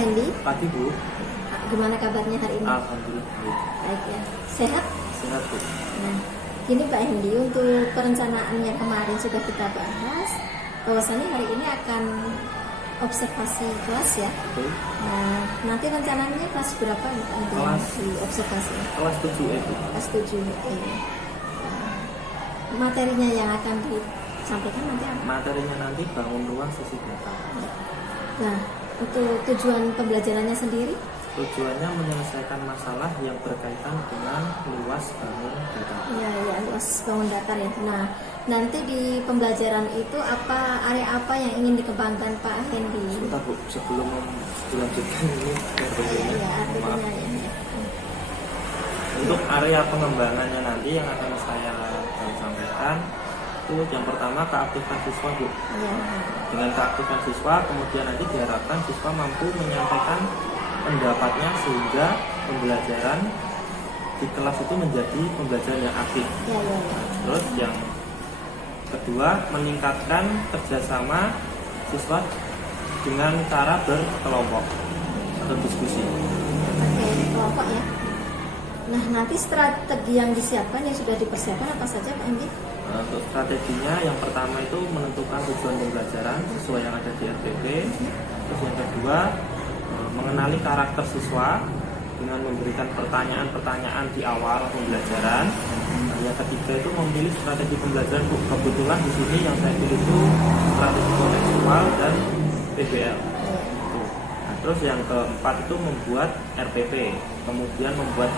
Hendi. Pagi Bu. Gimana kabarnya hari ini? Alhamdulillah baik. Baik ya. Sehat? Sehat Bu. Nah, gini Pak Hendi, untuk perencanaan yang kemarin sudah kita bahas, bahwasannya hari ini akan observasi kelas ya. Betul. Nah, nanti rencananya kelas berapa Pak Hendi Kelas di observasi? Kelas 7 itu. Kelas 7. Oke. Nah, materinya yang akan disampaikan nanti apa? Materinya nanti bangun ruang sisi data. Nah, untuk tujuan pembelajarannya sendiri? Tujuannya menyelesaikan masalah yang berkaitan dengan luas bangun data. Ya, luas bangun datar ya. Nah, nanti di pembelajaran itu area apa yang ingin dikembangkan Pak Hendi? Sebentar Bu, sebelum dilanjutkan ini RPP-nya. Ya, Maaf. artinya ya. Untuk area pengembangannya nanti yang akan saya sampaikan itu yang pertama keaktifan siswa Bu. Ya. Dengan keaktifan siswa kemudian nanti diharapkan siswa mampu menyampaikan pendapatnya sehingga pembelajaran di kelas itu menjadi pembelajaran yang aktif. Ya. Nah, terus yang kedua meningkatkan kerjasama siswa dengan cara berkelompok atau diskusi. Oke, kelompok ya. Nah, nanti strategi yang disiapkan yang sudah dipersiapkan apa saja Pak Hendi? Nah, untuk strateginya yang pertama itu menentukan tujuan pembelajaran sesuai yang ada di RPP. Terus yang kedua mengenali karakter siswa dengan memberikan pertanyaan-pertanyaan di awal pembelajaran. Nah, yang ketiga itu memilih strategi pembelajaran. Kebetulan di sini yang saya pilih itu strategi kontekstual dan PBL. Nah, terus yang keempat itu membuat RPP, kemudian membuat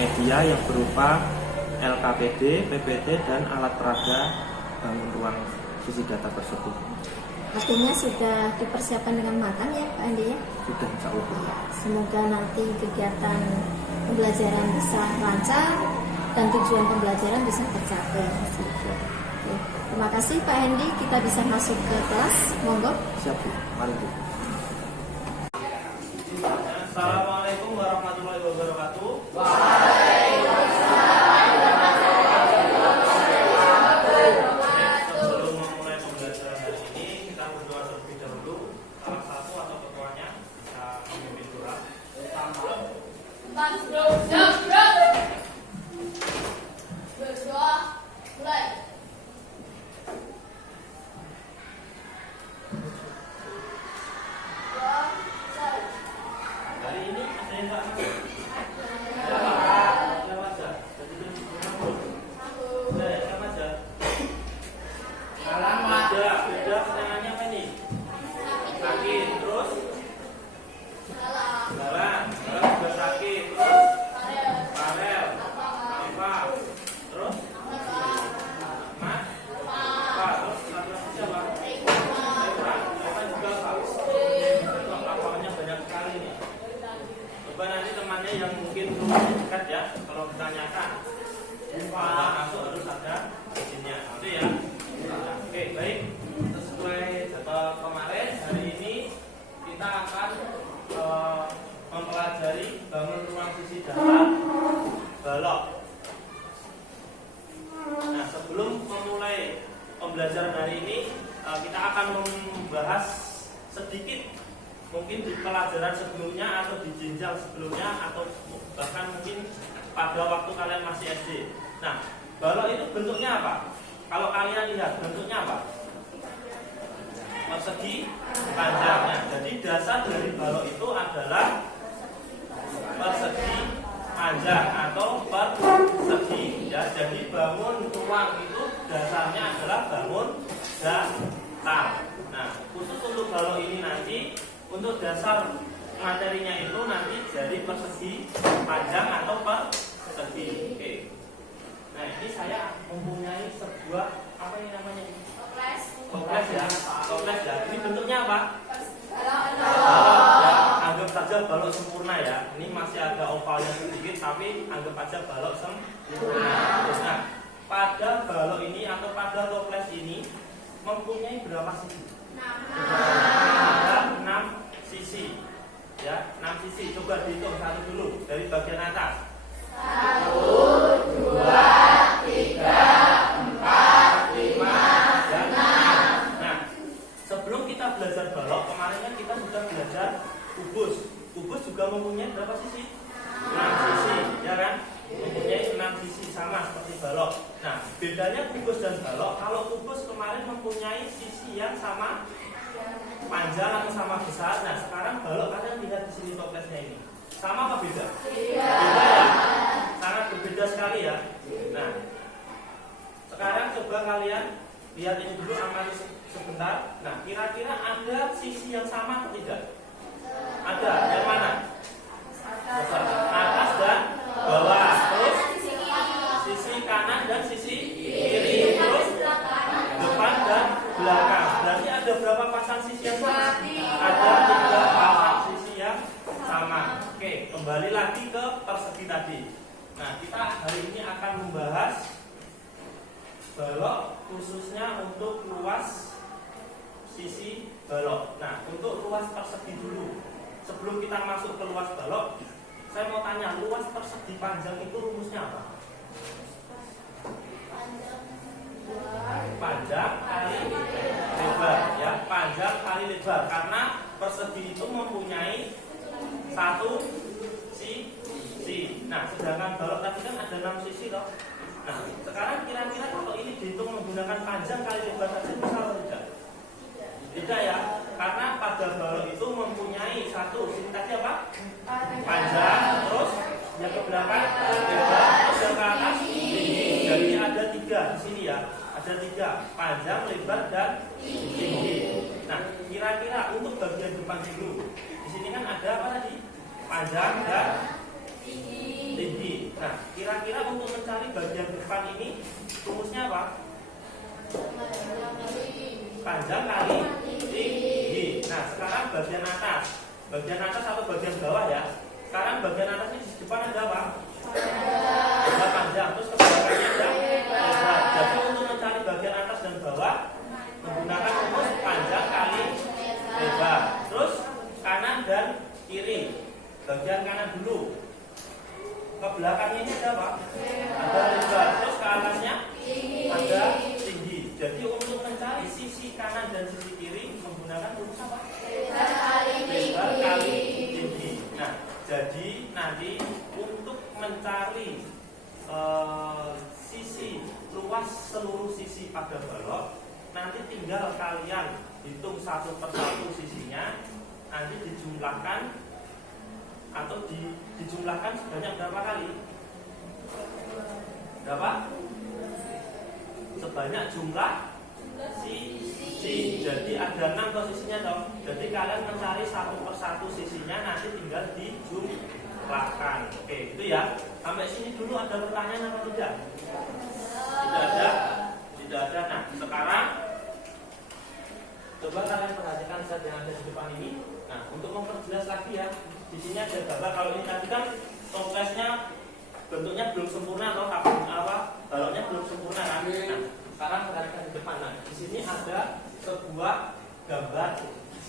media yang berupa LKPD, PPT, dan alat peraga bangun ruang sisi data tersebut. Artinya sudah dipersiapkan dengan matang ya Pak Hendi ya? Sudah insya Allah. Ya, semoga nanti kegiatan pembelajaran bisa lancar dan tujuan pembelajaran bisa tercapai. Oke. Terima kasih Pak Hendi, kita bisa masuk ke kelas. Monggo. Siap Bu, mari Bu. Assalamualaikum warahmatullahi wabarakatuh. Sebelum memulai pembelajaran hari ini, kita berdoa terlebih dahulu. Salah satu atau ketuanya bisa memimpin doa. Berdoa mulai. Hari ini ada yang tak masuk? Siapa aja? Jadi siapa aja? Beda keterangannya apa ini? Sakit, terus? Jalan juga sakit, terus? Farel, apa? Terus? Mas? Apa? Terus satu lagi siapa? Efra juga Pak. Laporannya banyak sekali nih. Coba nanti temannya yang mungkin rumahnya dekat ya, kalau ditanyakan kalau masuk harus ada izinnya, oke ya. Oke baik, sesuai jadwal kemarin, hari ini kita akan mempelajari bangun ruang sisi data balok. Nah sebelum memulai pembelajaran hari ini, kita akan membahas sedikit mungkin di pelajaran sebelumnya atau di jenjang sebelumnya atau bahkan mungkin pada waktu kalian masih SD. Nah, balok itu bentuknya apa? Kalau kalian lihat bentuknya apa? Persegi panjangnya. Jadi dasar dari balok itu adalah persegi panjang atau persegi. Ya, jadi bangun ruang itu dasarnya adalah bangun datar. Nah, khusus untuk balok ini nanti untuk dasar materinya itu nanti dari persegi panjang atau persegi. Oke. Nah ini saya mempunyai sebuah apa ini namanya? Toples ya. Toples ya. Ini bentuknya apa? Ya, anggap saja balok sempurna ya. Ini masih ada ovalnya sedikit tapi anggap aja balok sempurna. Nah pada balok ini atau pada toples ini mempunyai berapa sisi? Ada 6 sisi. Ya, 6 sisi. Coba dihitung satu dulu dari bagian atas. 1, 2, 3, 4, 5, 6. Nah, sebelum kita belajar balok, kemarin kan kita sudah belajar kubus. mempunyai berapa sisi? 6 sisi, ya kan? Mempunyai 6 sisi sama seperti balok. Nah, bedanya kubus dan balok, kalau kubus kemarin mempunyai sisi yang sama panjang atau sama besar. Nah, sekarang balok kalian lihat di sini toplesnya ini. Sama apa beda? Beda ya? Sangat berbeda sekali ya. Nah, sekarang coba kalian lihat ini dulu, amati sebentar. Nah, kira-kira ada sisi yang sama atau tidak? Ada. Yang mana? Atas dan bawah. Terus sisi kanan dan sisi kiri. Terus depan dan belakang. Berarti ada berapa pasang sisi yang sama? Ada 3 pasang sisi yang sama. Oke, kembali lagi ke persegi tadi. Nah, kita hari ini akan membahas balok khususnya untuk ruas sisi balok. Nah, untuk ruas persegi dulu. Sebelum kita masuk ke luas balok, saya mau tanya, luas persegi panjang itu rumusnya apa? Panjang kali lebar, ya, panjang kali lebar. Karena persegi itu mempunyai 1 sisi. Nah, sedangkan balok tadi kan ada 6 sisi loh. Nah, sekarang kira-kira kalau ini dihitung menggunakan panjang kali lebar saja bisa atau tidak? Tidak ya, karena pada balok itu mempunyai 1 sisi tadi apa? Panjang, terus yang ke belakang lebar, terus yang ke atas tinggi. Jadi ada 3 di sini ya, ada 3, panjang, lebar, dan tinggi. Nah, kira-kira untuk bagian depan dulu, di sini kan ada apa tadi? Panjang dan tinggi. Nah, kira-kira untuk mencari bagian depan ini rumusnya apa? Panjang kali tinggi. Nah, sekarang bagian atas atau bagian bawah ya. Sekarang bagian atas ini di depan ada apa? Ada panjang, terus ke belakangnya ada lebar. Jadi untuk mencari bagian atas dan bawah menggunakan rumus panjang kali lebar. Terus kanan dan kiri. Bagian kanan dulu. Ke belakangnya ini ada apa? Ada lebar. Terus ke atasnya ada tinggi. Jadi untuk mencari sisi kanan dan sisi kiri menggunakan rumus apa? Lebar kali tinggi. Nah, jadi nanti untuk mencari sisi luas seluruh sisi pada balok, nanti tinggal kalian hitung 1 per 1 sisinya, nanti dijumlahkan atau dijumlahkan sebanyak berapa kali? Berapa? Sebanyak jumlah sisi. Jadi ada 6 posisinya dong. Jadi kalian mencari 1 per 1 sisinya, nanti tinggal dijumlahkan. Oke, itu ya. Sampai sini dulu ada pertanyaan apa tidak? Tidak ada. Tidak ada. Nah, sekarang coba kalian perhatikan zat yang ada di depan ini. Nah, untuk memperjelas lagi ya, di sini ada gambar. Kalau ini tadi kan toplesnya bentuknya belum sempurna atau baloknya belum sempurna kan? Nah, sekarang perhatikan di depan. Nah, di sini ada sebuah gambar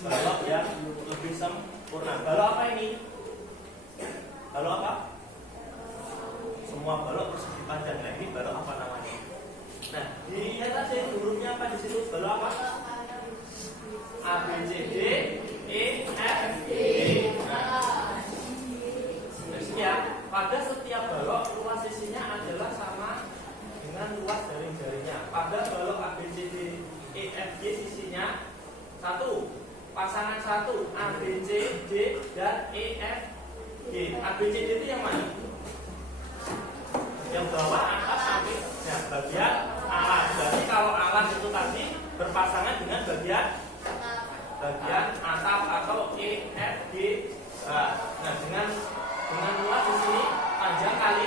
balok yang lebih sempurna. Balok apa ini? Balok apa? Semua balok persegi panjang. Nah, ini balok apa namanya? Nah, dilihat aja hurufnya apa di situ? Balok apa? A, B, C, D, E, F, G. Nah, ya, pada setiap balok luas sisinya adalah sama dengan luas jaring-jaringnya. Pada balok A, B, C, D, E, F, G sisinya 1, pasangan 1 A, B, C, D, dan E, F, G. A, B, C, D itu yang mana? Yang bawah, atas, samping. Nah, bagian alas. Berarti kalau alas itu tadi berpasangan dengan bagian atap atau E, F, G. Nah, dengan luas di sini panjang kali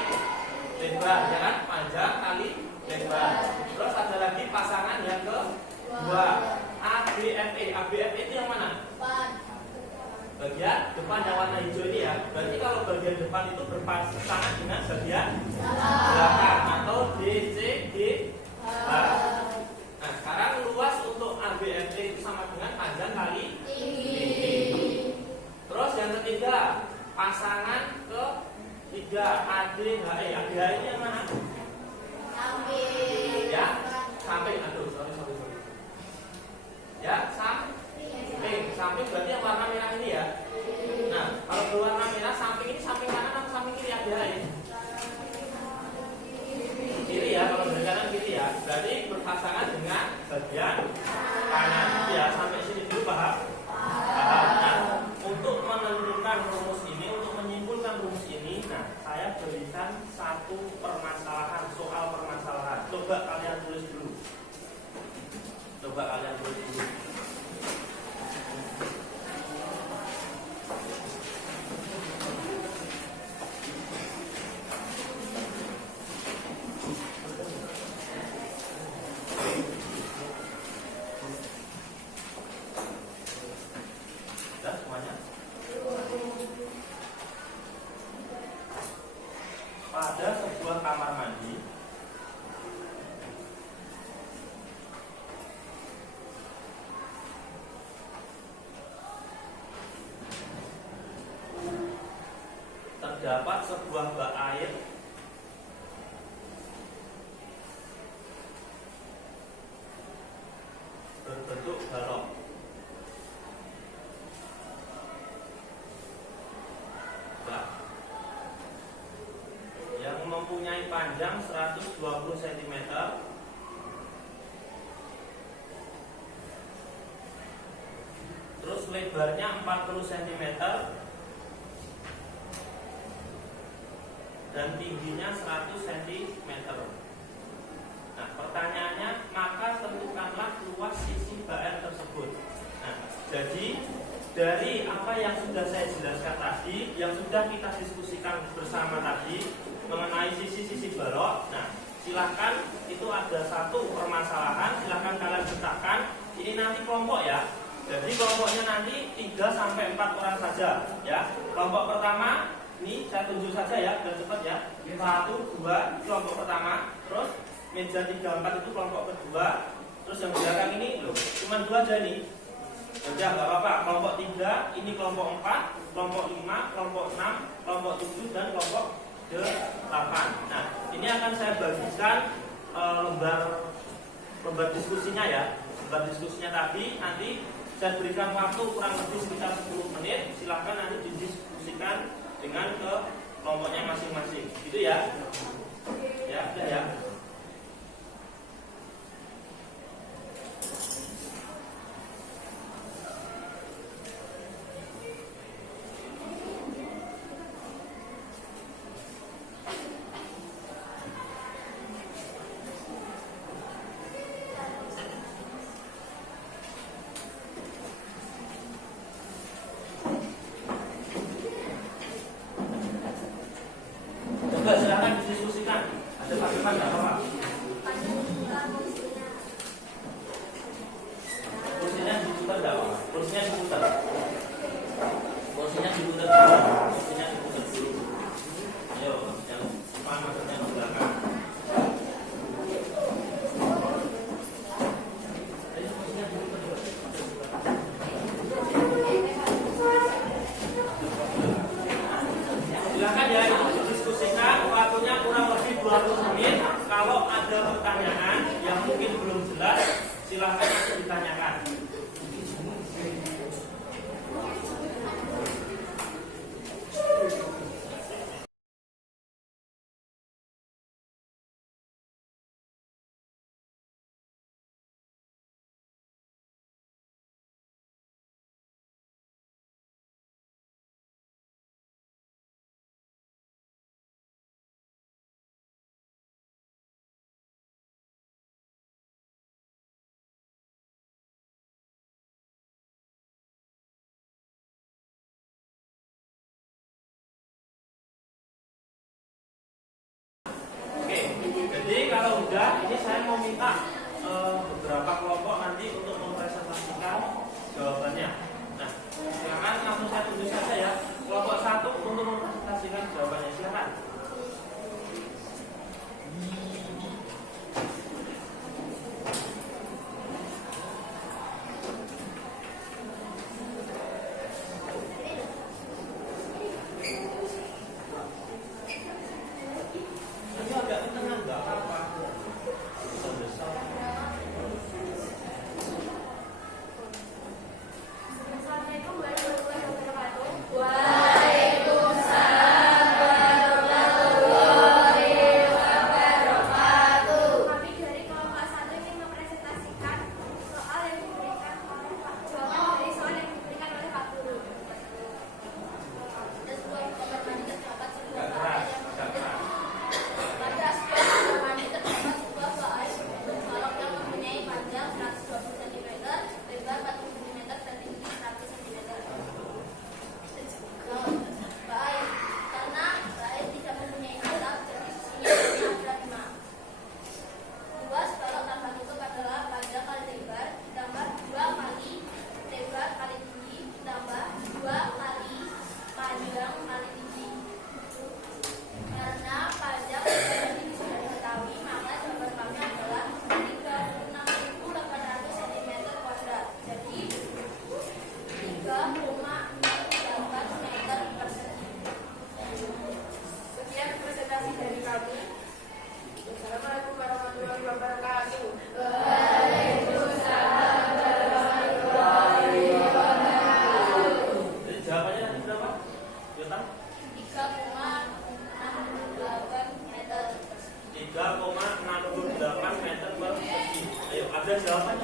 lebar, ya kan? Panjang kali lebar. Terus ada lagi pasangan yang kedua A, B, F, E. A, B, F, E itu yang mana? Bagian depan yang warna hijau ini ya. Berarti kalau bagian depan itu berpasangan dengan bagian belakang atau D, C, G, H. Nah, sekarang luas untuk A, B, F, E itu sama dengan panjang kali tinggi. Terus yang ketiga, pasangan ketiga A, D, H, E. A, D, H, E ini yang mana? Ya, samping. Aduh, sorry. Ya, samping berarti yang warna merah ini ya. Nah, kalau berwarna merah ya? Sampai sini dulu paham? Paham. Nah, untuk menentukan rumus ini, untuk menyimpulkan rumus ini, nah saya berikan satu permasalahan, soal permasalahan. Coba kalian tulis dulu. Coba kalian tulis dulu. Sudah semuanya? Pada sebuah kamar mandi terdapat sebuah bak air berbentuk balok. Bak yang mempunyai panjang 120 cm terus lebarnya 40 cm dan tingginya 100 cm. Nah, pertanyaannya, maka tentukanlah luas sisi bak air tersebut. Nah, jadi dari apa yang sudah saya jelaskan tadi, yang sudah kita diskusikan bersama tadi mengenai sisi-sisi balok. Nah, silahkan itu ada satu permasalahan, silahkan kalian petakan. Ini nanti kelompok ya. Jadi kelompoknya nanti 3 sampai 4 orang saja ya. Kelompok pertama ini saya tunjuk saja ya, dan cepat ya. 1, 2 kelompok pertama, terus meja 3, 4 itu kelompok kedua. Terus yang belakang ini loh, cuma 2 aja nih. Udah nggak apa-apa. Kelompok 3 ini kelompok 4, kelompok 5, kelompok 6, kelompok 7 dan kelompok 8. Nah, ini akan saya bagikan lembar diskusinya ya. Lembar diskusinya tadi nanti saya berikan waktu kurang lebih sekitar 10 menit. Silahkan nanti didiskusikan dengan ke kelompoknya masing-masing. Gitu ya. Ya, udah ya. Coba silakan didiskusikan. Ada Pak Irfan nggak apa-apa?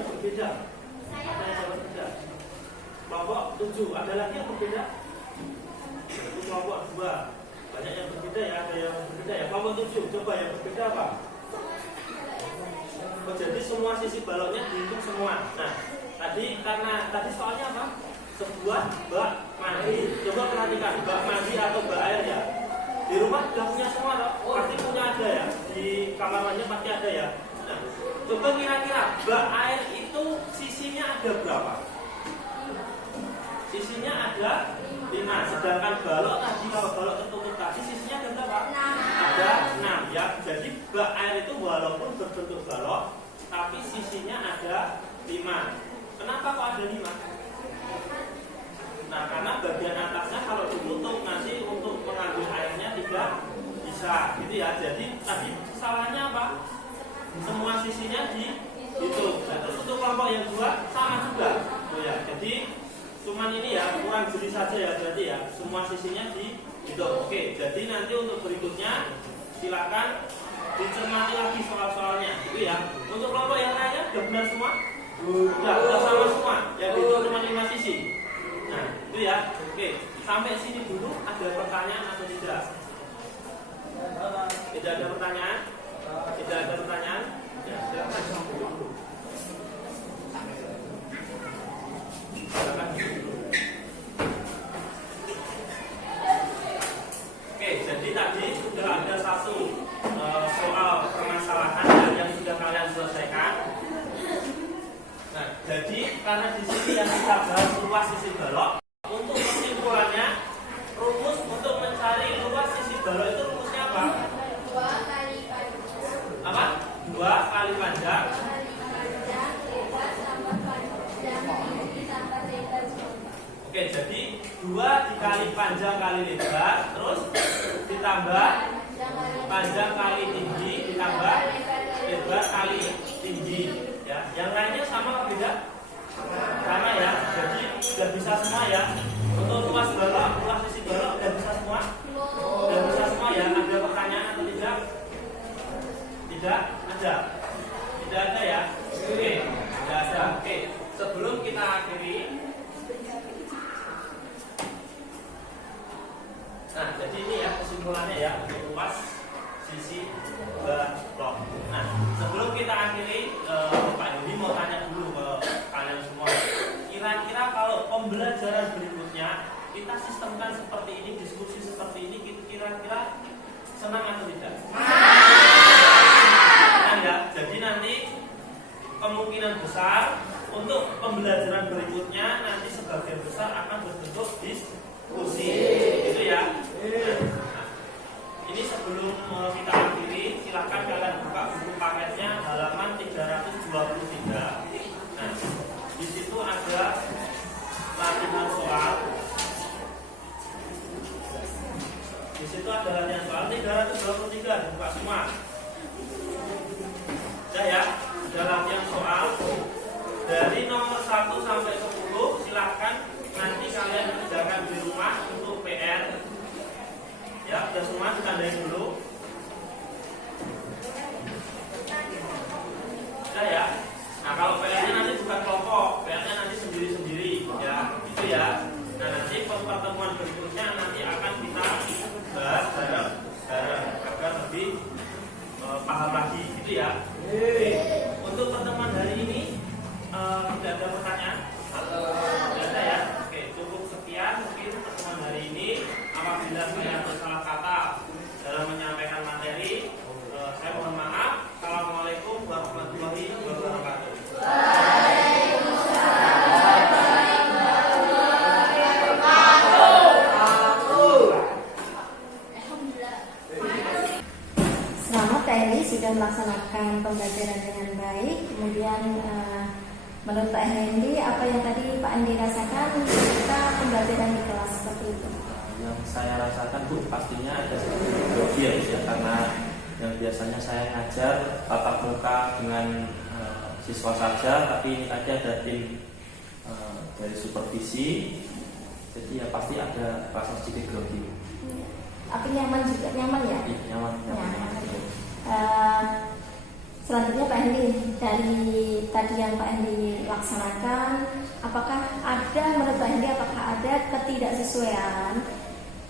yang berbeda? Ada yang berbeda. Kelompok 7, ada lagi yang berbeda? Kelompok 2, banyak yang berbeda ya, ada yang berbeda ya. Kelompok 7, coba yang berbeda apa? Oh, jadi semua sisi baloknya dihitung semua. Nah, tadi soalnya apa? Sebuah bak mandi. Coba perhatikan, bak mandi atau bak air ya. Di rumah sudah punya semua toh? Pasti punya ada ya. Di kamar mandi pasti ada ya. Nah, coba kira-kira bak air itu sisinya ada berapa? Sisinya ada 5. Sedangkan balok tadi, kalau balok tertutup tadi sisinya ada berapa? 6. Ada 6 ya. Jadi bak air itu walaupun berbentuk balok, tapi sisinya ada 5. Kenapa kok ada 5? Nah, karena bagian atasnya kalau ditutup nanti untuk mengambil airnya tidak bisa, gitu ya. Jadi tadi kesalahannya apa? Semua sisinya dihitung. Nah, terus untuk kelompok yang 2 sama juga. Oh ya, jadi cuman ini ya kurang jeli saja ya berarti ya. Semua sisinya dihitung. Oke, jadi nanti untuk berikutnya silakan dicermati lagi soal-soalnya, gitu ya. Untuk kelompok yang lainnya sudah benar semua? Sudah sama semua. Yang dihitung cuma 5 sisi. Nah, itu ya. Oke, sampai sini dulu ada pertanyaan atau tidak? Tidak ada pertanyaan? Tidak ada pertanyaan? Ya, silakan. Silakan. Oke, jadi tadi sudah ada satu soal permasalahan yang sudah kalian selesaikan. Nah, jadi karena di sini yang kita bahas luas sisi balok, untuk kesimpulannya, rumus untuk mencari luas sisi balok itu rumusnya apa? 2 kali panjang. Apa? 2 kali panjang. Lebar tambah panjang tinggi tambah lebar. Oke, jadi 2 dikali panjang kali lebar, terus ditambah panjang kali tinggi ditambah lebar kali tinggi. Ya, yang lainnya sama atau beda? Sama ya. Jadi sudah bisa semua ya. Untuk luas balok, luas sisi balok sudah bisa semua. Sudah bisa semua ya. Ada pertanyaan atau tidak? Tidak ada. Tidak ada ya. Oke, tidak ada. Oke, sebelum kita akhiri. Nah, jadi ini ya kesimpulannya ya untuk luas sisi balok. Nah, sebelum kita akhiri, Pak Yudi mau tanya dulu ke kalian semua. Kira-kira kalau pembelajaran berikutnya kita sistemkan seperti ini, diskusi seperti ini, kira-kira senang atau tidak? Senang ya. Jadi nanti kemungkinan besar untuk pembelajaran berikutnya nanti sebagian besar akan berbentuk diskusi, gitu ya. Nah, ini sebelum kita akhiri, silakan kalian buka buku paketnya halaman 323. Nah, di situ ada latihan soal. Di situ ada latihan soal 323, dibuka semua. Sudah ya, ada latihan soal dari nomor 1 sampai 10. Silakan nanti kalian kerjakan di rumah untuk PR. Ya, sudah semua ditandain dulu. Sudah ya. Nah, kalau PR-nya nanti bukan kelompok, PR-nya nanti sendiri-sendiri, ya, gitu ya. Nah, nanti pertemuan berikutnya nanti akan kita bahas bareng-bareng agar lebih paham lagi, gitu ya. Oke. Untuk pertemuan hari ini tidak ada pertanyaan? Tidak ada ya. Oke, cukup sekian mungkin pertemuan hari ini. Apabila saya bersalah kata dalam menyampaikan materi, saya mohon maaf. Assalamualaikum warahmatullahi wabarakatuh. Selamat Pak Heri sudah melaksanakan pembelajaran dengan baik. Kemudian menurut Pak Hendi, apa yang tadi Pak Andi rasakan ketika pembelajaran di kelas seperti itu? Yang saya rasakan Bu pastinya ada sedikit grogi ya, karena yang biasanya saya ngajar tatap muka dengan siswa saja, tapi ini tadi ada tim dari supervisi, jadi ya pasti ada rasa sedikit grogi. Tapi nyaman juga, nyaman ya? Iya, nyaman. Nyaman. Selanjutnya Pak Hendi, dari tadi yang Pak Hendi laksanakan, apakah ada menurut Pak Hendi apakah ada ketidaksesuaian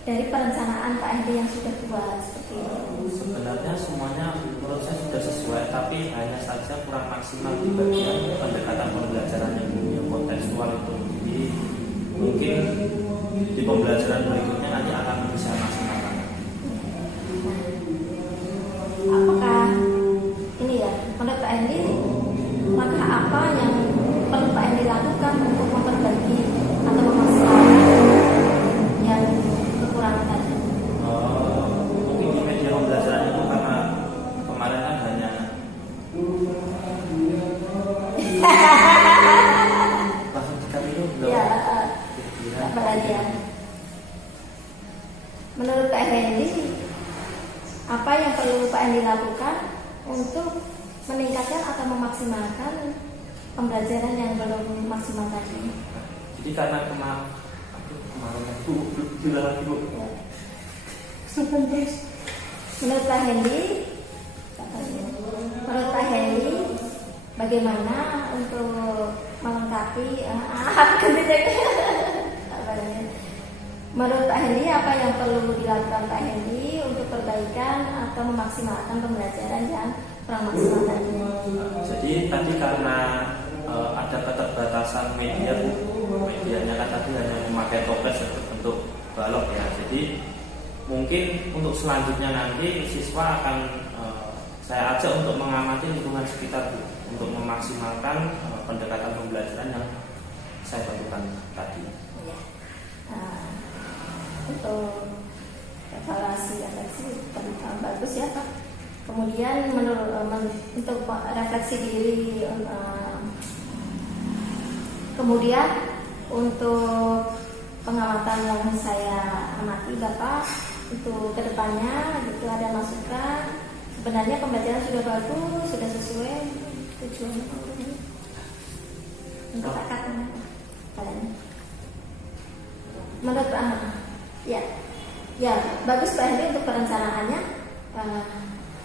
dari perencanaan Pak Hendi yang sudah buat seperti itu? Sebenarnya semuanya menurut saya sudah sesuai, tapi hanya saja kurang maksimal di bagian pendekatan pembelajaran yang kontekstual itu. Jadi mungkin di pembelajaran berikutnya nanti akan bisa maksimalkan. Apakah ini ya, menurut Pak Hendi, langkah apa yang perlu Pak Hendi lakukan untuk memperbaiki atau memaksimalkan yang kekurangan tadi? Mungkin di media pembelajaran itu karena kemarin kan hanya langsung sekali itu belum. Ya, apa lagi ya? Menurut Pak Hendi, apa yang perlu Pak Hendi lakukan untuk meningkatkan atau memaksimalkan pembelajaran yang belum maksimal tadi? Jadi karena kemarin Bu, bilang lagi Bu. Ya. Menurut Pak Hendi, bagaimana untuk melengkapi menurut Pak Hendi apa yang perlu dilakukan Pak Hendi untuk perbaikan atau memaksimalkan pembelajaran yang kurang maksimal tadi? Jadi tadi karena ada keterbatasan media Bu, medianya kan tadi hanya memakai toples berbentuk balok ya. Jadi mungkin untuk selanjutnya nanti siswa akan saya ajak untuk mengamati lingkungan sekitar Bu, untuk memaksimalkan pendekatan pembelajaran yang saya tentukan tadi. Ya. Untuk evaluasi refleksi bagus ya Pak. Kemudian untuk refleksi diri, kemudian untuk pengamatan yang saya amati Bapak, untuk kedepannya itu ada masukan. Sebenarnya pembelajaran sudah bagus, sudah sesuai tujuan untuk kakaknya. Menurut ya bagus Pak Hendi untuk perencanaannya.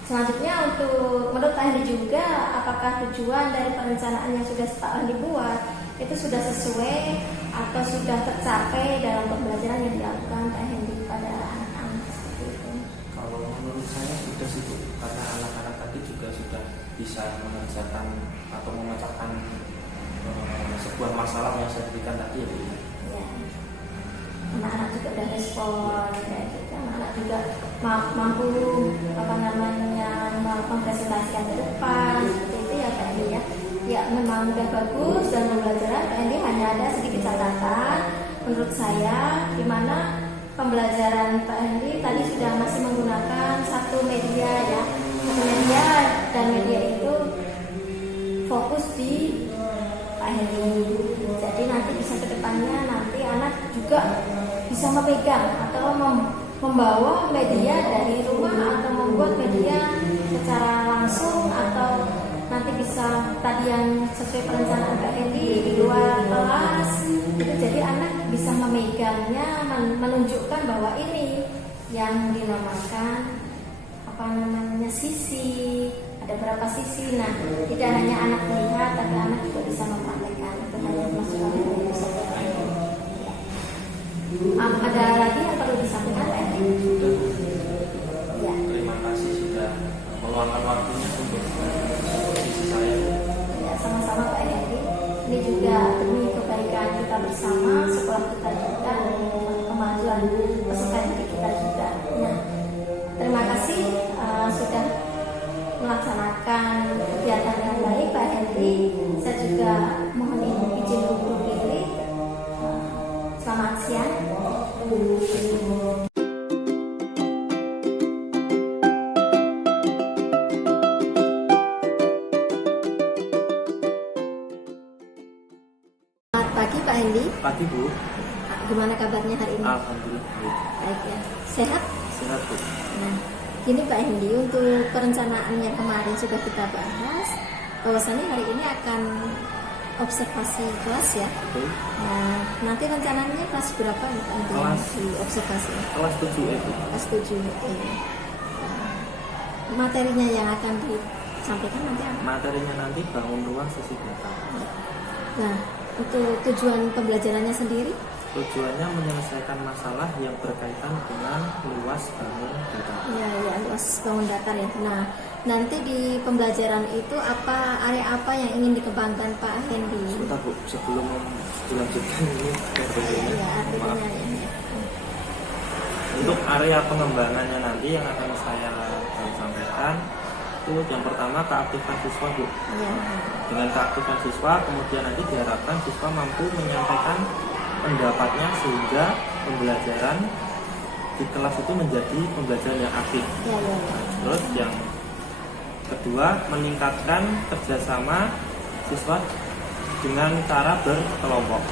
Selanjutnya untuk menurut Pak Hendi juga, apakah tujuan dari perencanaan yang sudah Pak Hendi buat itu sudah sesuai atau sudah tercapai dalam pembelajaran yang dilakukan Pak Hendi pada anak-anak seperti itu? Kalau menurut saya sudah sih Bu, karena anak-anak tadi juga sudah bisa mengerjakan atau memecahkan sebuah masalah yang saya berikan tadi ya Bu. Ya. Anak-anak juga udah respon, ya, gitu. Anak-anak juga mampu mempresentasikan ke depan, seperti itu ya Pak Hendi ya. Ya memang udah bagus dan pembelajaran Pak Hendi, hanya ada sedikit catatan menurut saya, di mana pembelajaran Pak Hendi tadi sudah masih menggunakan satu media ya, dan media itu fokus di Pak Hendi. Jadi nanti bisa kedepannya nanti anak juga bisa memegang atau membawa media dari rumah atau membuat media secara langsung, atau nanti bisa tadi yang sesuai perencanaan Pak Hendi di luar kelas itu, jadi anak bisa memegangnya, menunjukkan bahwa ini yang dinamakan sisi, ada berapa sisi. Nah, tidak hanya anak melihat, tapi anak juga bisa mempraktekkan. Itu hanya masukan yang bisa ada lagi yang perlu disampaikan Pak Hendi? Ya. Terima kasih sudah meluangkan waktunya untuk diskusi saya. Ya, sama-sama Pak Hendi. Ini juga demi kebaikan kita bersama, sekolah kita juga, kemajuan peserta didik kita juga. Nah, terima kasih sudah melaksanakan kegiatan yang baik Pak Hendi. Saya juga mohon izin undur diri. Selamat siang. Selamat pagi Pak Hendi. Pagi Bu. Gimana kabarnya hari ini? Alhamdulillah baik. Baik ya. Sehat? Sehat Bu. Nah, gini Pak Hendi, untuk perencanaan yang kemarin sudah kita bahas, bahwasannya hari ini akan observasi kelas ya. Betul. Nah, nanti rencananya kelas berapa nih Pak Hendi Kelas. di observasi? Kelas 7 itu. Kelas 7. Oke. Nah, materinya yang akan sampaikan nanti apa? Materinya nanti bangun ruang sisi data. Nah, untuk tujuan pembelajarannya sendiri? Tujuannya menyelesaikan masalah yang berkaitan dengan luas bangun data. Ya, luas bangun datar ya. Nah, nanti di pembelajaran itu area apa yang ingin dikembangkan Pak Hendy? Sebentar Bu, sebelum dilanjutkan ini Ya, maaf. artinya ya. Untuk area pengembangannya nanti yang akan saya sampaikan itu yang pertama keaktifan siswa Bu. Ya. Dengan keaktifan siswa kemudian nanti diharapkan siswa mampu menyampaikan pendapatnya sehingga pembelajaran di kelas itu menjadi pembelajaran yang aktif. Ya. Terus yang kedua meningkatkan kerjasama siswa dengan cara berkelompok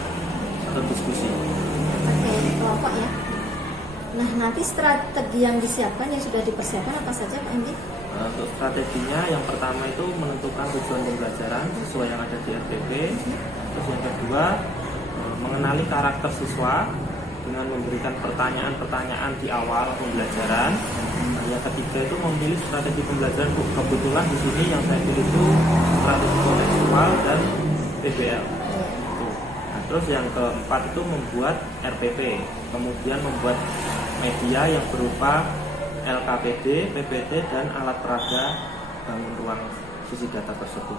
atau diskusi. Oke, kelompok ya. Nah, nanti strategi yang disiapkan yang sudah dipersiapkan apa saja Pak Hendy? Untuk strateginya yang pertama itu menentukan tujuan pembelajaran sesuai yang ada di RPP. Terus yang kedua mengenali karakter siswa dengan memberikan pertanyaan-pertanyaan di awal pembelajaran. Nah, yang ketiga itu memilih strategi pembelajaran. Kebetulan di sini yang saya pilih itu strategi kontekstual dan PBL. Nah, terus yang keempat itu membuat RPP, kemudian membuat media yang berupa LKPD, PPT, dan alat peraga bangun ruang sisi data tersebut.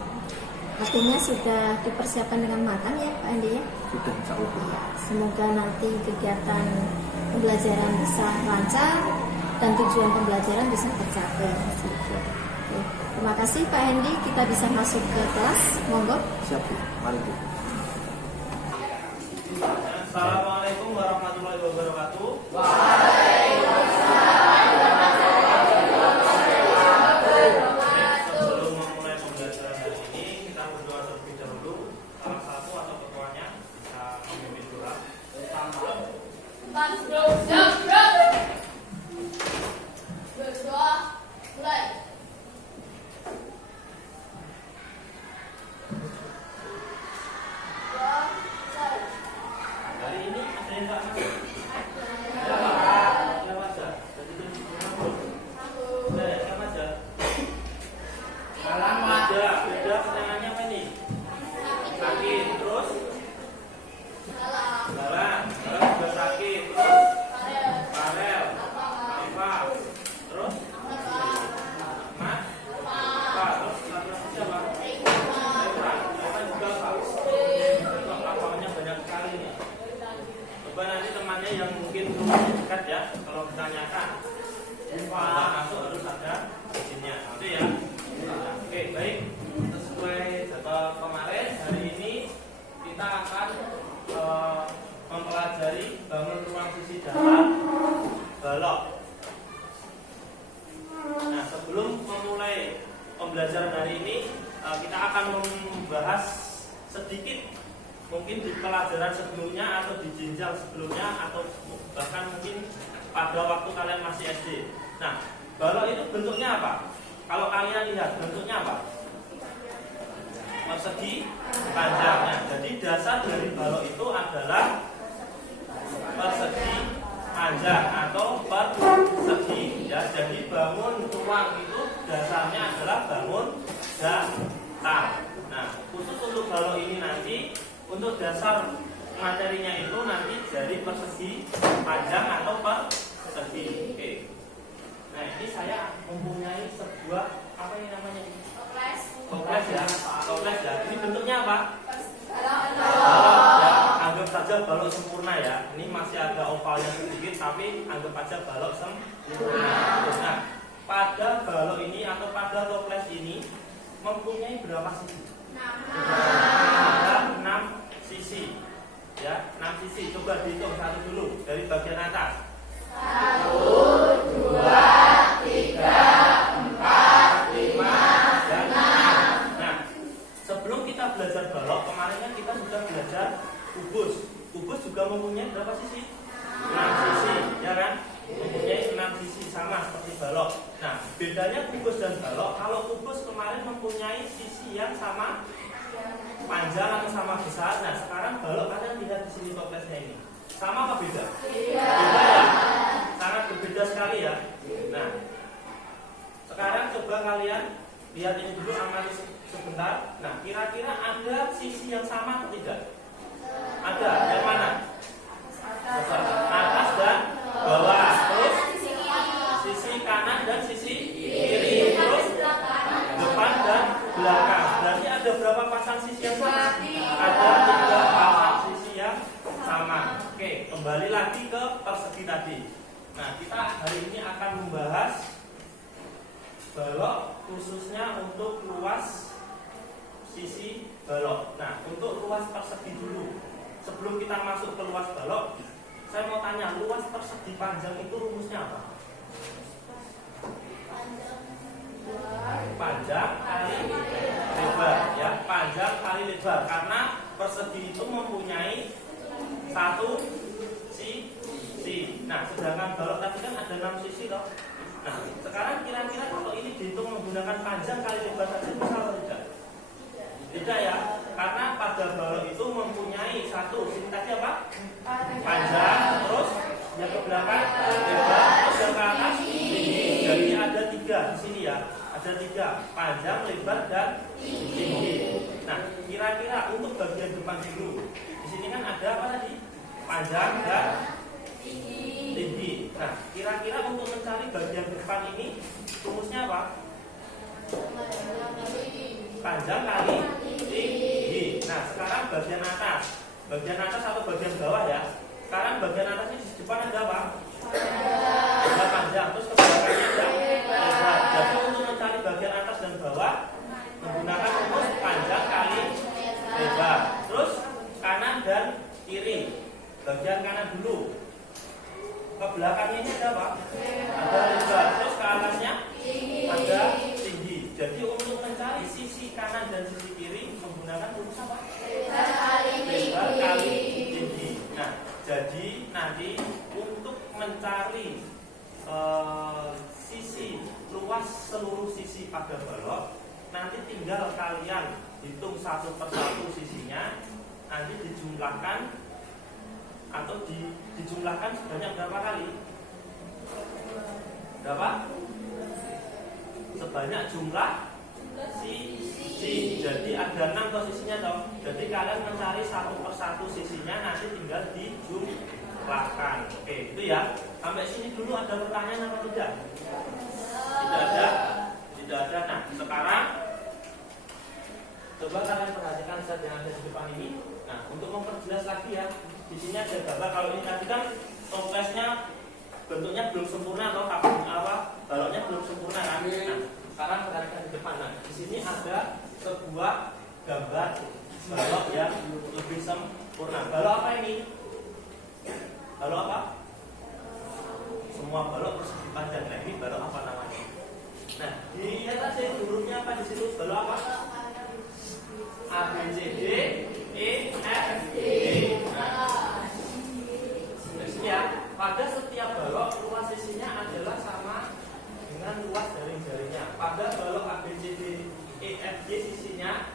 Artinya sudah dipersiapkan dengan matang ya Pak Hendy ya? Sudah insya Allah. Ya, semoga nanti kegiatan pembelajaran bisa lancar dan tujuan pembelajaran bisa tercapai. Oke. Terima kasih Pak Hendy, kita bisa masuk ke kelas. Monggo. Siap Bu, mari Bu. Assalamualaikum warahmatullahi wabarakatuh. Sebelum memulai pembelajaran hari ini, kita berdoa terlebih dahulu. Salah satu atau ketuanya bisa memimpin doa. Berdoa mulai. Doa mulai. Hari ini ada yang tak masuk? Siapa aja? Jadi siapa aja? Beda keterangannya apa ini? Sakit, terus? Jalan juga sakit, terus? Farel, Eva, terus? Mas? Pak, terus satu siapa? Eva juga Pak. Lapangannya banyak sekali nih. Coba nanti temannya yang mungkin belum dekat ya, kalau ditanyakan kalau masuk harus ada izinnya, oke ya. Oke, baik. Sesuai jadwal kemarin, hari ini kita akan mempelajari bangun ruang sisi data balok. Nah, sebelum memulai pembelajaran hari ini, kita akan membahas sedikit mungkin di pelajaran sebelumnya atau di jenjang sebelumnya atau bahkan mungkin pada waktu kalian masih SD. Nah, balok itu bentuknya apa? Kalau kalian lihat bentuknya apa? Persegi panjangnya. Jadi dasar dari balok itu adalah persegi panjang atau persegi. Ya, jadi bangun ruang itu dasarnya adalah bangun datar. Nah, khusus untuk balok ini nanti untuk dasar materinya itu nanti dari persegi panjang atau persegi. Oke. Nah, ini saya mempunyai sebuah apa ini namanya? Toples ya. Toples ya. Ini bentuknya apa? Balok ya. Anggap saja balok sempurna ya. Ini masih ada ovalnya sedikit tapi anggap aja balok sempurna. Nah, pada balok ini atau pada toples ini mempunyai berapa sisi? Ada 6 sisi. Ya, 6 sisi. Coba dihitung satu dulu dari bagian atas. 1, 2, 3, 4, 5, dan 6. Nah, sebelum kita belajar balok, kemarin kan kita sudah belajar kubus. Kubus juga mempunyai berapa sisi? 6 sisi, ya kan? Mempunyai 6 sisi sama seperti balok. Nah, bedanya kubus dan balok, kalau kubus kemarin mempunyai sisi yang sama panjang atau sama besar. Nah, sekarang balok kalian lihat di sini toplesnya ini. Sama apa beda? Beda ya. Sangat berbeda sekali ya. Nah, sekarang coba kalian Lihat ini dulu, amati sebentar. Nah, kira-kira ada sisi yang sama atau tidak? Ada. Yang mana? Atas dan bawah. Terus sisi kanan dan sisi kiri. Terus depan dan belakang. Berarti ada berapa pasang sisi yang sama? Ada 3 pasang sisi yang sama. Oke, kembali lagi ke persegi tadi. Nah, kita hari ini akan membahas balok khususnya untuk luas sisi balok. Nah, untuk luas persegi dulu. Sebelum kita masuk ke luas balok, saya mau tanya, luas persegi panjang itu rumusnya apa? Panjang kali lebar, ya, panjang kali lebar. Karena persegi itu mempunyai satu sisi. Nah, sedangkan balok tadi kan ada 6 sisi loh. Nah, sekarang kira-kira kalau ini dihitung menggunakan panjang kali lebar saja bisa atau tidak? Tidak ya, karena pada balok itu mempunyai satu sisi tadi apa? Panjang, terus yang ke belakang lebar, terus yang ke atas tinggi. Jadi ada 3 di sini ya. Ada 3, panjang, lebar, dan tinggi. Nah, kira-kira untuk bagian depan dulu, di sini kan ada apa tadi? Panjang dan tinggi. Nah, kira-kira untuk mencari bagian depan ini rumusnya apa? Panjang kali tinggi. Nah, sekarang bagian atas. Bagian atas atau bagian bawah ya. Sekarang bagian atasnya di depan ada apa? Ada panjang, terus ke belakangnya ada lebar. Jadi untuk mencari bagian atas dan bawah menggunakan rumus panjang kali lebar. Terus kanan dan kiri. Bagian kanan dulu. Ke belakangnya ini ada apa? Ada lebar. Terus ke atasnya ada tinggi. Jadi untuk mencari sisi kanan dan sisi kiri menggunakan rumus apa? Lebar kali tinggi. Nah, jadi nanti untuk mencari sisi luas seluruh sisi pada balok, nanti tinggal kalian hitung satu persatu sisinya, nanti dijumlahkan atau dijumlahkan sebanyak berapa kali? Berapa? Sebanyak jumlah sisi. Jadi ada 6 posisinya toh. Jadi kalian mencari satu persatu sisinya, nanti tinggal dijumlahkan. Oke, itu ya. Sampai sini dulu ada pertanyaan apa tidak? Tidak ada. Tidak ada. Nah, sekarang coba kalian perhatikan zat yang ada di depan ini. Nah, untuk memperjelas lagi ya, di sini ada gambar. Kalau ini tadi kan toplesnya bentuknya belum sempurna atau baloknya belum sempurna kan. Nah, sekarang perhatikan di depan. Nah, di sini ada sebuah gambar balok yang lebih sempurna. Balok apa ini? Balok apa? Semua balok persegi panjang. Nah, ini balok apa namanya? Nah, dilihat aja hurufnya apa di situ. Balok apa? A, B, C, D, E, F, G. Nah, di sini ya, pada setiap balok luas sisinya adalah sama dengan luas jaring-jaringnya. Pada balok A, B, C, D, E, F, G sisinya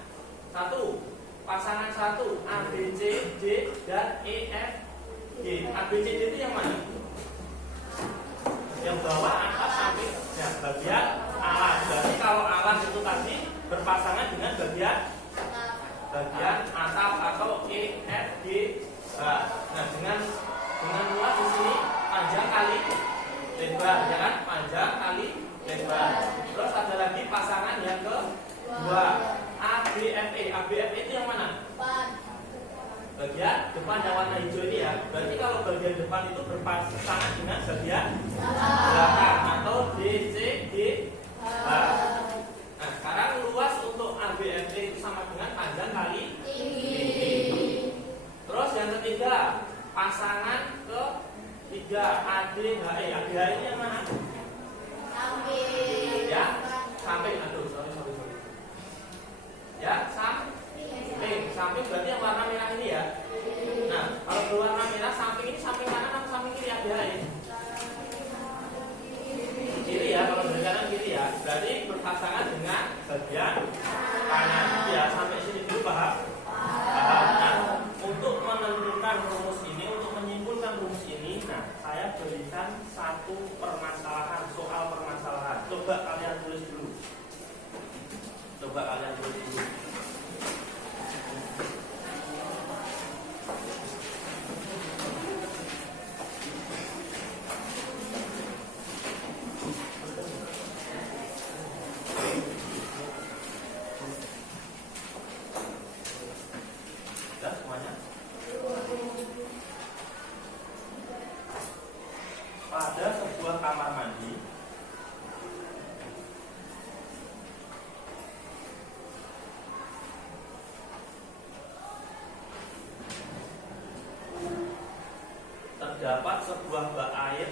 satu, pasangan satu, A, B, C, D, dan E, F, G. A, B, C, D itu yang mana? Yang bawah, atas, samping. Nah, bagian alas. Berarti kalau alas itu tadi berpasangan dengan bagian atap atau E, F, G, H. Nah, dengan luas di sini panjang kali lebar, ya kan? Panjang kali lebar. Terus ada lagi pasangan yang kedua, A, B, F, E. A, B, F, E itu yang mana? Bagian depan yang warna hijau ini ya. Berarti kalau bagian depan itu berpasangan dengan bagian belakang atau D, C, G, H. Nah, sekarang luas untuk A, B, F, E itu sama dengan panjang kali tinggi. Terus yang ketiga, pasangan ketiga A, D, H, E. A, D, H ini yang mana? Ya, samping. Aduh, sorry. Ya, samping berarti yang warna merah ini ya. Nah, kalau berwarna merah samping ini samping kanan atau samping kiri? A, D, H, E? Kiri ya, kalau dari kanan kiri ya. Berarti berpasangan dengan bagian kanan. Ya, sampai sini dulu paham? Nah, untuk menentukan rumus ini, untuk menyimpulkan rumus ini, nah saya berikan satu permasalahan terdapat sebuah bak air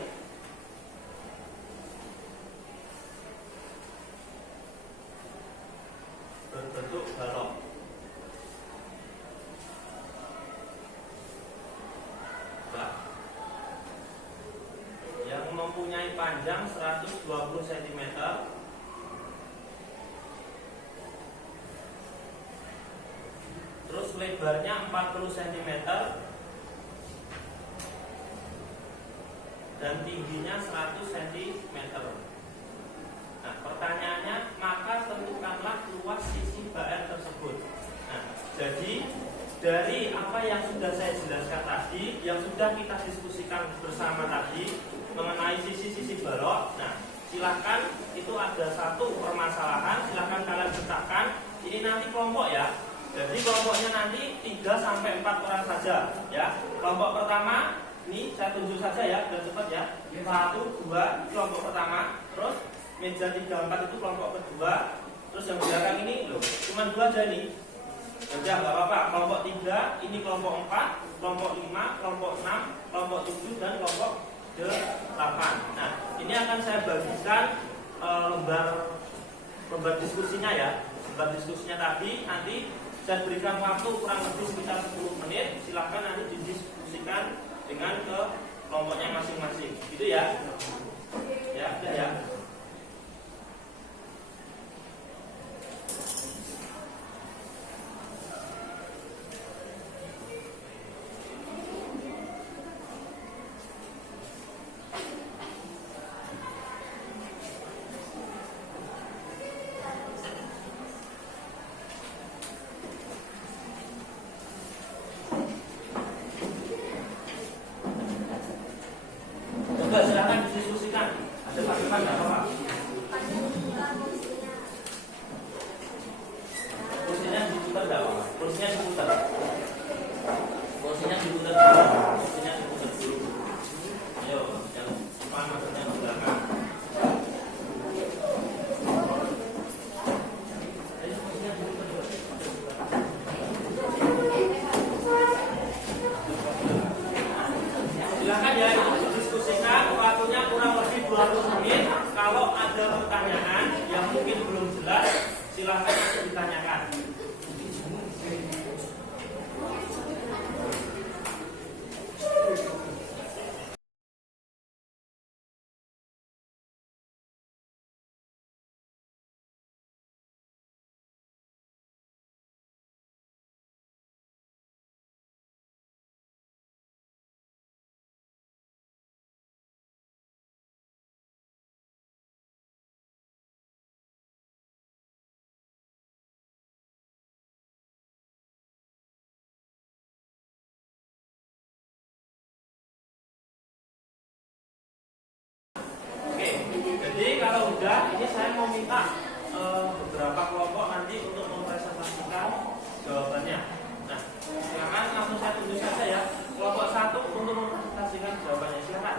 berbentuk balok yang mempunyai panjang 120 cm terus lebarnya 40 cm dan tingginya 100 cm. Nah, pertanyaannya, maka tentukanlah luas sisi bak air tersebut. Nah, jadi dari apa yang sudah saya jelaskan tadi, yang sudah kita diskusikan bersama tadi mengenai sisi-sisi balok. Nah, silahkan itu ada satu permasalahan, silahkan kalian pecahkan. Ini nanti kelompok ya. Jadi kelompoknya nanti 3 sampai 4 orang saja ya. Kelompok pertama ini saya tunjuk saja ya, biar cepat ya. 1, 2 kelompok pertama, terus meja 3, 4 itu kelompok kedua. Terus yang belakang ini loh, cuma 2 aja nih. Ya nggak apa-apa. Kelompok 3 ini kelompok 4, kelompok 5, kelompok 6, kelompok 7 dan kelompok 8. Nah, ini akan saya bagikan lembar diskusinya ya. Lembar diskusinya tadi nanti saya berikan waktu kurang lebih sekitar 10 menit. Silahkan nanti didiskusikan dengan ke kelompoknya masing-masing. Gitu ya. Ya, udah ya. Coba silakan didiskusikan. Ada Pak nggak apa-apa? Kursinya diputar nggak apa-apa? Kursinya diputar. Kursinya diputar dulu. Kursinya diputar dulu. Ayo, yang depan maksudnya ke belakang. Ayo, kursinya diputar dulu. Silakan ya. Waktunya kurang lebih 20 menit. Kalau ada pertanyaan yang mungkin belum jelas, silahkan ditanyakan. Jadi kalau udah, ini saya mau minta beberapa kelompok nanti untuk mempresentasikan jawabannya. Nah, silakan langsung saya tunjuk saja ya. Kelompok 1 untuk mempresentasikan jawabannya, silakan.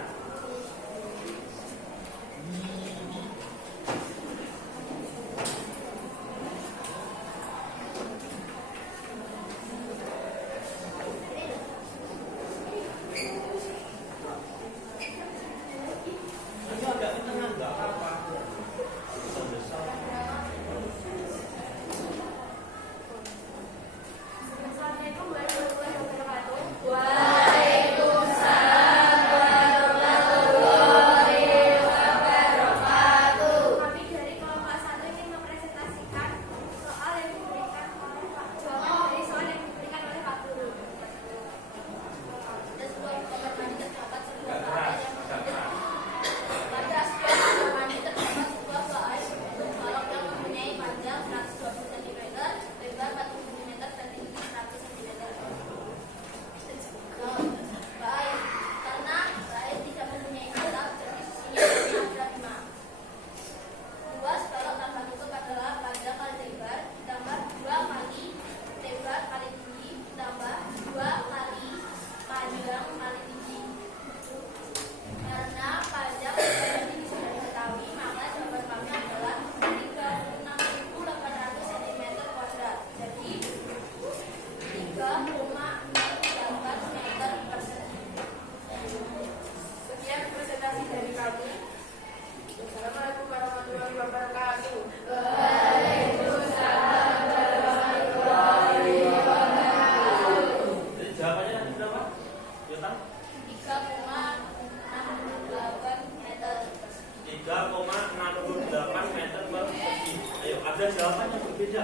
ada jawaban yang berbeda.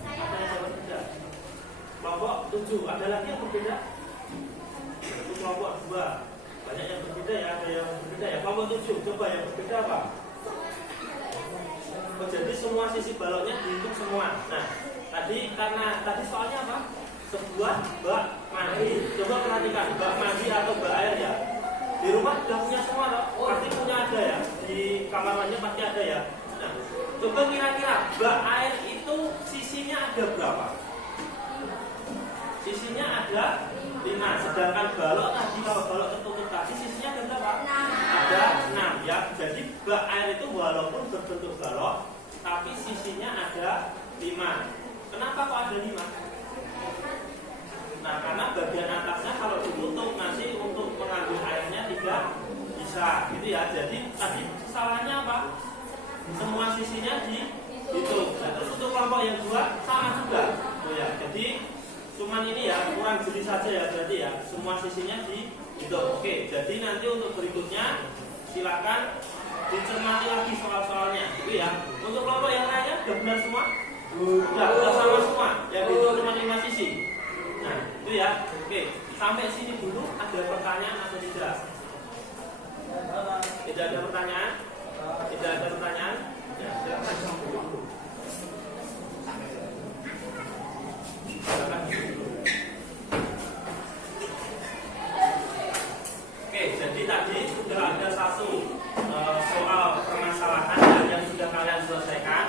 Ada yang jawab berbeda. Kelompok 7, ada lagi yang berbeda? Itu kelompok 2. Banyak yang berbeda ya, ada yang berbeda ya. Kelompok 7, coba yang berbeda apa? Oh, jadi semua sisi baloknya dihitung semua. Nah, tadi soalnya apa? Sebuah bak mandi. Coba perhatikan, bak mandi atau bak air ya. Di rumah sudah punya semua loh. Pasti punya ada ya. Di kamar mandi pasti ada ya. Nah, coba kira-kira bak air itu sisinya ada berapa? Sisinya ada 5. Sedangkan balok tadi, kalau balok tertutup tadi sisinya ada berapa? 6. Ada 6 ya. Jadi bak air itu walaupun berbentuk balok, tapi sisinya ada 5. Kenapa kok ada 5? Nah, karena bagian atasnya kalau ditutup nanti untuk mengambil airnya tidak bisa, gitu ya. Jadi tadi kesalahannya apa? Semua sisinya ditutup. Nah, terus untuk kelompok yang 2 sama juga, oh ya. Jadi cuman ini ya kurang jeli saja ya, berarti ya semua sisinya ditutup. Oke, jadi nanti untuk berikutnya silakan dicermati lagi soal-soalnya, gitu ya. Untuk kelompok yang lainnya sudah benar semua? Sudah sama semua. Yang itu cuma 5 sisi. Nah, itu ya. Oke, sampai sini dulu ada pertanyaan atau tidak? Tidak ada pertanyaan? Tidak ada pertanyaan? Ya, silakan. Silakan. Oke, jadi tadi sudah ada satu soal permasalahan yang sudah kalian selesaikan.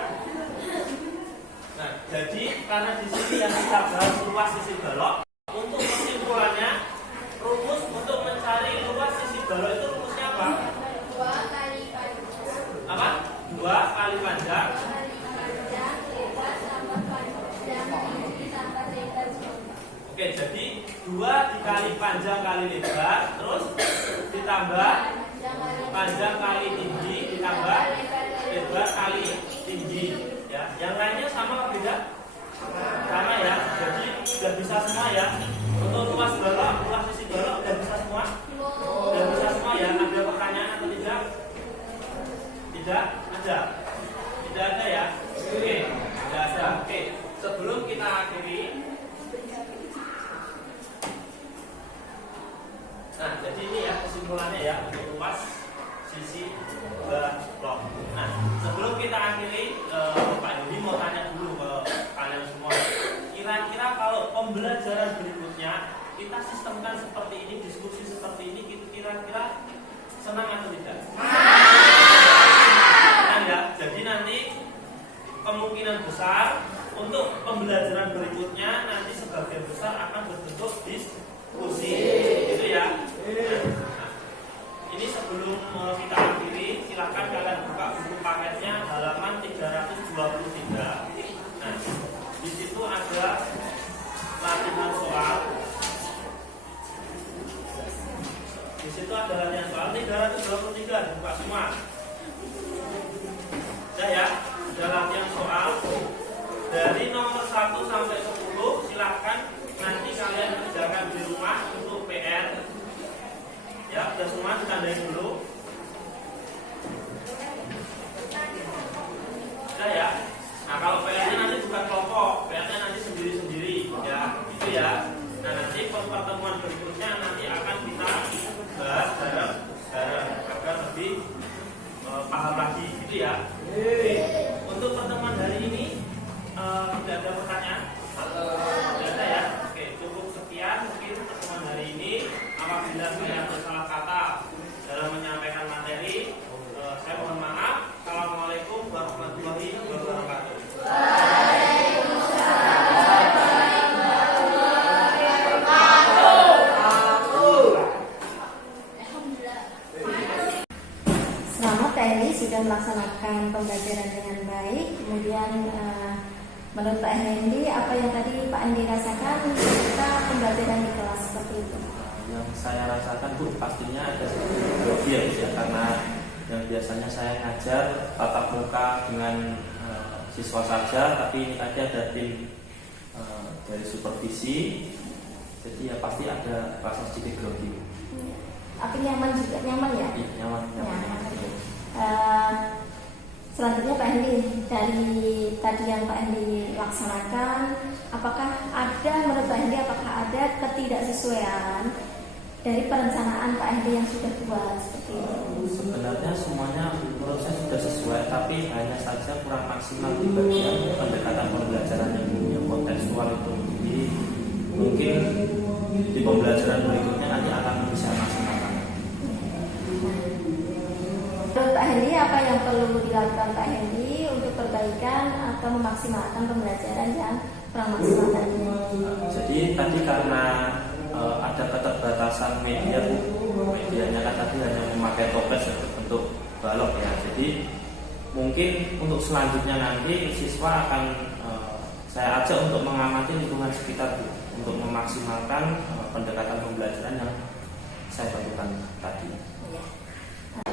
Nah, jadi karena di sini yang kita bahas luas sisi balok, untuk kesimpulannya, rumus untuk mencari luas sisi balok itu rumusnya apa? 2 kali panjang. Apa? 2 kali panjang. Lebar tambah panjang ditambah lebar. Oke, jadi 2 dikali panjang kali lebar, terus ditambah panjang kali tinggi, ditambah lebar kali tinggi. Ya, yang lainnya sama atau beda? Sama ya. Jadi sudah bisa semua ya. Untuk luas balok, luas sisi balok sudah bisa semua. Sudah bisa semua ya. Ada pertanyaan atau tidak? Tidak ada. Tidak ada ya. Oke, tidak ada. Oke, sebelum kita akhiri. Nah, jadi ini ya kesimpulannya ya untuk luas sisi balok. Nah, sebelum kita akhiri, Pak Yudi mau tanya dulu ke kalian semua. Kira-kira kalau pembelajaran berikutnya kita sistemkan seperti ini, diskusi seperti ini, kira-kira senang atau tidak? Senang ya. Jadi nanti kemungkinan besar untuk pembelajaran berikutnya nanti sebagian besar akan berbentuk diskusi, gitu ya. Nah, ini sebelum kita akhiri, silakan kalian buka buku paketnya halaman 323. Nah, di situ ada latihan soal. Di situ ada latihan soal 323, dibuka semua. Sudah ya, ada latihan soal dari nomor 1 sampai 10. Silakan nanti kalian kerjakan di rumah untuk PR. Ya, sudah semua ditandain dulu. Sudah ya. Nah, kalau PR-nya nanti bukan kelompok, PR-nya nanti sendiri-sendiri, ya, gitu ya. Nah, nanti pertemuan berikutnya nanti akan kita bahas bareng-bareng agar lebih paham lagi, gitu ya. Oke. Untuk pertemuan hari ini tidak ada pertanyaan? Tidak ada ya. Oke, cukup sekian mungkin pertemuan hari ini. Apabila saya bersalah kata dalam menyampaikan materi, saya mohon maaf. Assalamualaikum warahmatullahi wabarakatuh. Selamat, Pak Heri sudah melaksanakan pembelajaran dengan baik. Kemudian menurut Pak Hendi, apa yang tadi Pak Andi rasakan ketika pembelajaran di kelas seperti itu? Yang saya rasakan Bu, pastinya ada sedikit grogi ya, karena yang biasanya saya ngajar tatap muka dengan siswa saja, tapi ini tadi ada tim dari supervisi, jadi ya pasti ada rasa sedikit grogi. Tapi nyaman juga, nyaman ya? Iya, nyaman. Nyaman. selanjutnya Pak Hendy, dari tadi yang Pak Hendy laksanakan, apakah ada menurut Pak Hendy apakah ada ketidaksesuaian dari perencanaan Pak Hendy yang sudah buat seperti itu? Sebenarnya semuanya menurut saya sudah sesuai, tapi hanya saja kurang maksimal di bagian pendekatan pembelajaran yang kontekstual itu. Jadi mungkin di pembelajaran berikutnya nanti akan bisa maksimalkan. Menurut Pak Hendy, apa yang perlu dilakukan Pak Hendy untuk perbaikan atau memaksimalkan pembelajaran yang kurang maksimal tadi? Jadi tadi karena ada keterbatasan medianya kan tadi hanya memakai toples yang berbentuk balok ya. Jadi mungkin untuk selanjutnya nanti siswa akan saya ajak untuk mengamati lingkungan sekitar Bu, untuk memaksimalkan pendekatan pembelajaran yang saya tentukan tadi.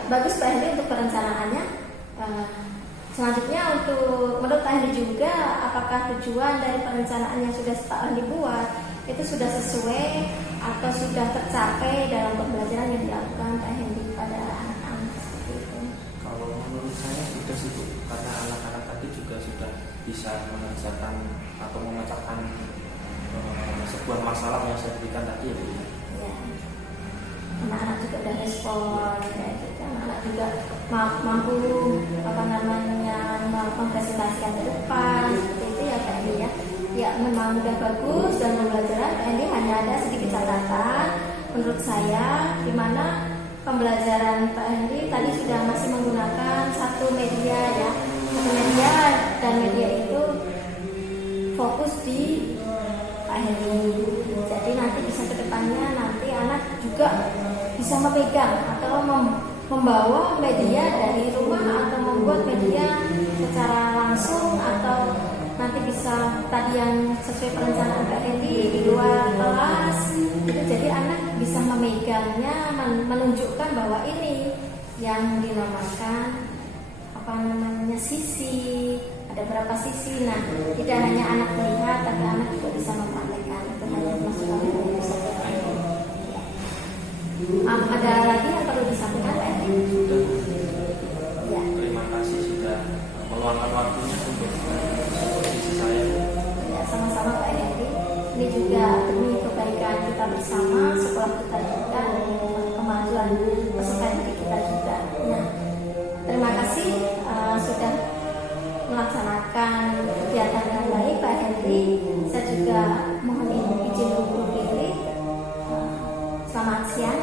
Bagus Pak Hendy untuk perencanaannya. Selanjutnya untuk menurut Pak Hendy juga, apakah tujuan dari perencanaan yang sudah Pak Hendy buat itu sudah sesuai atau sudah tercapai dalam pembelajaran yang dilakukan Pak Hendy pada anak-anak seperti itu? Kalau menurut saya sudah sih Bu, karena anak-anak tadi juga sudah bisa mengerjakan atau memecahkan sebuah masalah yang saya berikan tadi ya Bu. Ya. Anak-anak juga udah respon, ya, gitu. Anak-anak juga mampu mempresentasikan ke depan, seperti itu ya Pak Hendy ya. Ya memang udah bagus dan pembelajaran Pak Hendy, hanya ada sedikit catatan menurut saya, di mana pembelajaran Pak Hendy tadi sudah masih menggunakan satu media ya, satu media, dan media itu fokus di Pak Hendy. Jadi nanti bisa ke depannya nanti anak juga bisa memegang atau membawa media dari rumah atau membuat media secara langsung, atau nanti bisa tadi yang sesuai perencanaan Pak Hendy di luar kelas itu, jadi anak bisa memegangnya, menunjukkan bahwa ini yang dinamakan sisi, ada berapa sisi. Nah, tidak hanya anak melihat, tapi anak juga bisa mempraktekkan. Itu hanya masukan dari Ustaz. Ada lagi yang perlu disampaikan Pak Hendy? Ya. Terima kasih sudah meluangkan waktunya untuk sisi saya. Ya, sama-sama Pak Hendy. Ini juga demi kebaikan kita bersama, sekolah kita juga, kemajuan peserta didik kita juga. Nah, terima kasih sudah melaksanakan kegiatan dengan baik Pak Hendy. Saya juga mohon izin undur diri. Selamat siang.